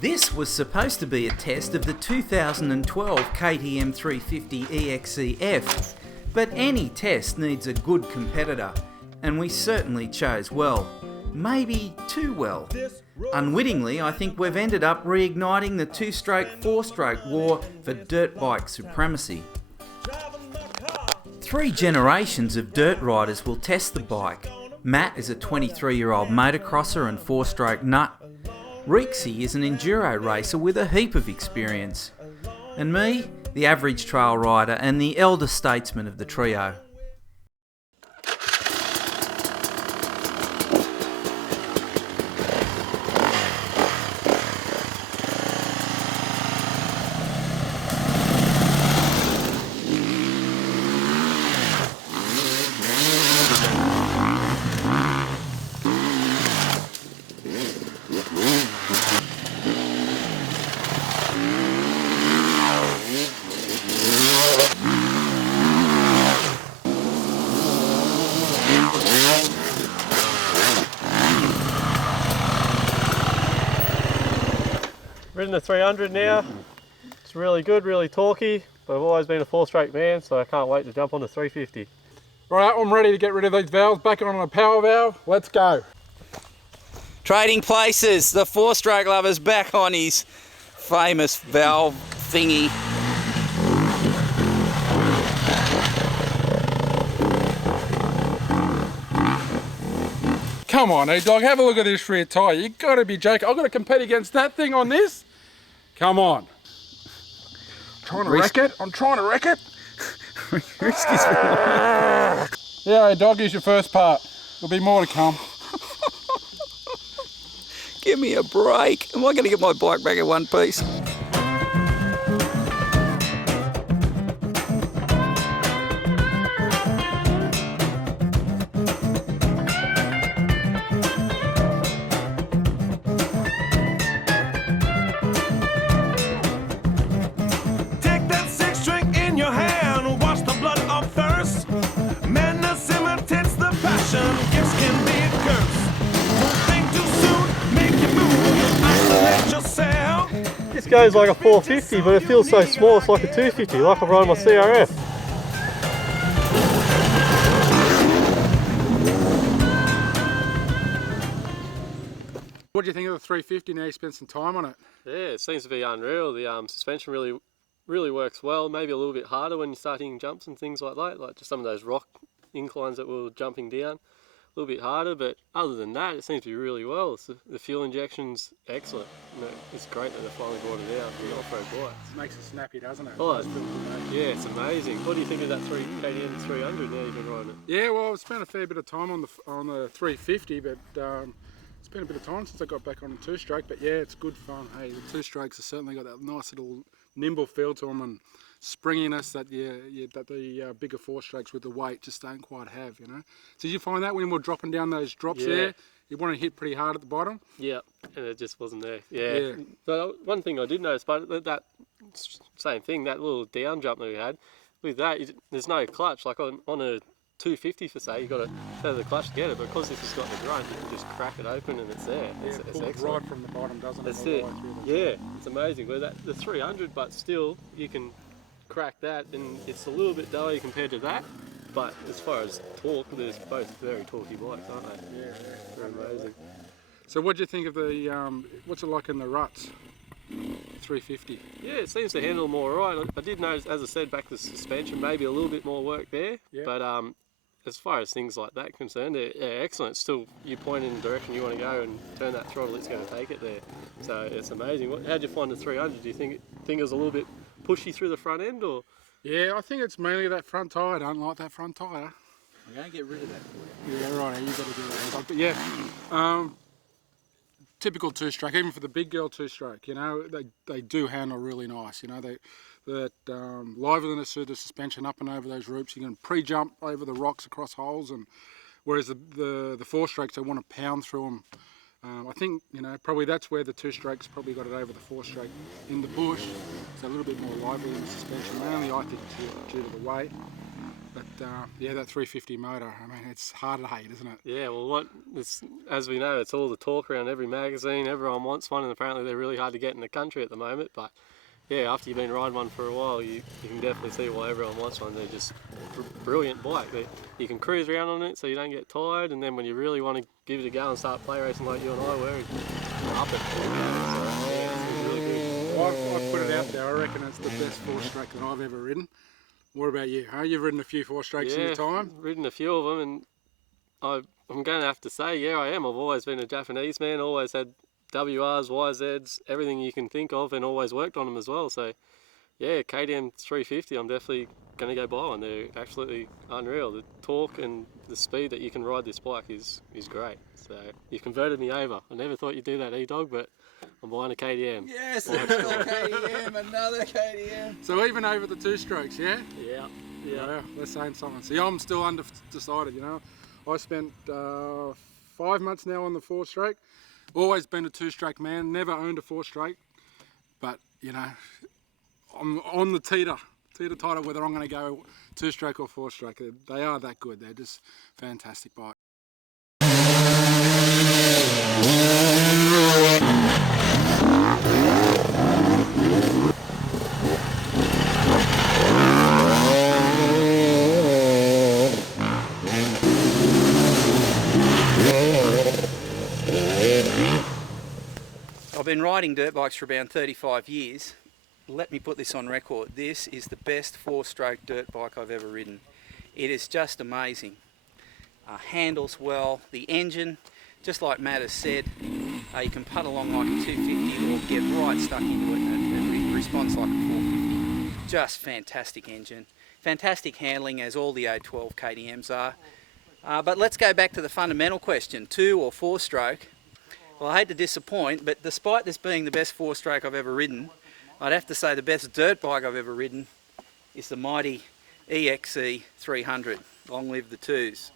This was supposed to be a test of the 2012 KTM350 EXC-F, but any test needs a good competitor, and we certainly chose well. Maybe too well. Unwittingly, I think we've ended up reigniting the two-stroke, four-stroke war for dirt bike supremacy. 3 generations of dirt riders will test the bike. Matt is a 23-year-old motocrosser and four-stroke nut. Reeksy is an enduro racer with a heap of experience. And me, the average trail rider and the elder statesman of the trio. Ridden the 300 now. It's really good, really torquey, but I've always been a four-stroke man, so I can't wait to jump on the 350. Right, I'm ready to get rid of these valves, back on a power valve, let's go. Trading places, the four-stroke lover's back on his famous valve thingy. Come on, E-Dog, have a look at this rear tyre. You gotta be joking. I've got to compete against that thing on this? Come on. Trying to wreck it? I'm trying to wreck it. Yeah, E-Dog, here's your first part. There'll be more to come. Give me a break. Am I going to get my bike back in one piece? This goes like a 450, but it feels so small, it's like a 250, like I'm riding my CRF. What do you think of the 350 now you spent some time on it? Yeah, it seems to be unreal. The suspension really works well, maybe a little bit harder when you're starting jumps and things like that, like just some of those rock inclines that we were jumping down. A little bit harder, but other than that, it seems to be really well. The fuel injection's excellent. It's great that they finally brought it out for the off-road bike. It makes it snappy, doesn't it? Oh, yeah, it's amazing. What do you think of that KTM300 now you've been riding it? Yeah, well, I've spent a fair bit of time on the 350, but it's been a bit of time since I got back on the two-stroke. But yeah, it's good fun. Hey, the two-strokes have certainly got that nice little nimble feel to them and springiness that the bigger four-strokes with the weight just don't quite have, you know. So did you find that when we're dropping down those drops there, you want to hit pretty hard at the bottom? Yeah, and it just wasn't there. Yeah. But one thing I did notice, but that same thing, that little down jump that we had, with that, there's no clutch. Like on a 250 for say, you've got to feather the clutch to get it, but because this has got the grunt, you can just crack it open and it's there. It's excellent. Right from the bottom, doesn't it? That's it. Yeah, it's amazing. With the 300, but still, you can crack that, and it's a little bit doughy compared to that, but as far as torque, they're both very torquey bikes, aren't they? Yeah. They're amazing. So what do you think of the what's it like in the ruts? 350. Yeah, it seems to handle more right. I did notice, as I said, back to the suspension, maybe a little bit more work there, but as far as things like that concerned, they're excellent. Still, you point in the direction you want to go and turn that throttle, it's going to take it there. So it's amazing. How'd you find the 300? Do you think it was a little bit pushy through the front end, or? Yeah, I think it's mainly that front tyre. I don't like that front tyre. I'm going to get rid of that for you. Yeah, right, you've got to do that. But yeah, typical two-stroke, even for the big girl two-stroke, you know, they do handle really nice, you know, that liveliness through the suspension up and over those roots. You can pre-jump over the rocks across holes, and whereas the four-strokes, they want to pound through them. I think, you know, probably that's where the two-strokes probably got it over the four-stroke in the bush. It's a little bit more lively in the suspension, mainly I think due to the weight. But yeah, that 350 motor, I mean, it's hard to hate, isn't it? Yeah, well, as we know, it's all the talk around every magazine. Everyone wants one, and apparently they're really hard to get in the country at the moment. But yeah, after you've been riding one for a while, you can definitely see why everyone wants one. They're just brilliant bike. You can cruise around on it so you don't get tired, and then when you really want to give it a go and start play racing like you and I were, up it. So, yeah, it's really good. I've put it out there, I reckon it's the best four-stroke that I've ever ridden. What about you? Huh? You've ridden a few four-strokes in your time? Ridden a few of them, and I'm going to have to say, yeah, I am. I've always been a Japanese man, always had WRs, YZs, everything you can think of, and always worked on them as well. So, yeah, KTM350, I'm definitely going to go buy one. They're absolutely unreal. The torque and the speed that you can ride this bike is great. So, you converted me over. I never thought you'd do that, E-Dog, but I'm buying a KTM. Yes, another KTM, another KTM. So even over the two-strokes, yeah? Yeah. Well, they're saying something. See, I'm still undecided, you know. I spent 5 months now on the four-stroke. Always been a two-stroke man, never owned a four-stroke. But, you know, I'm on the teeter-totter whether I'm going to go two-stroke or four-stroke. They are that good. They're just fantastic bikes. I've been riding dirt bikes for about 35 years. Let me put this on record. This is the best four-stroke dirt bike I've ever ridden. It is just amazing. Handles well. The engine, just like Matt has said, you can putt along like a 250 or get right stuck into it and it responds like a 450. Just fantastic engine. Fantastic handling, as all the 012 KTMs are. But let's go back to the fundamental question, two or four-stroke. Well, I hate to disappoint, but despite this being the best four-stroke I've ever ridden, I'd have to say the best dirt bike I've ever ridden is the mighty EXC-300. Long live the twos.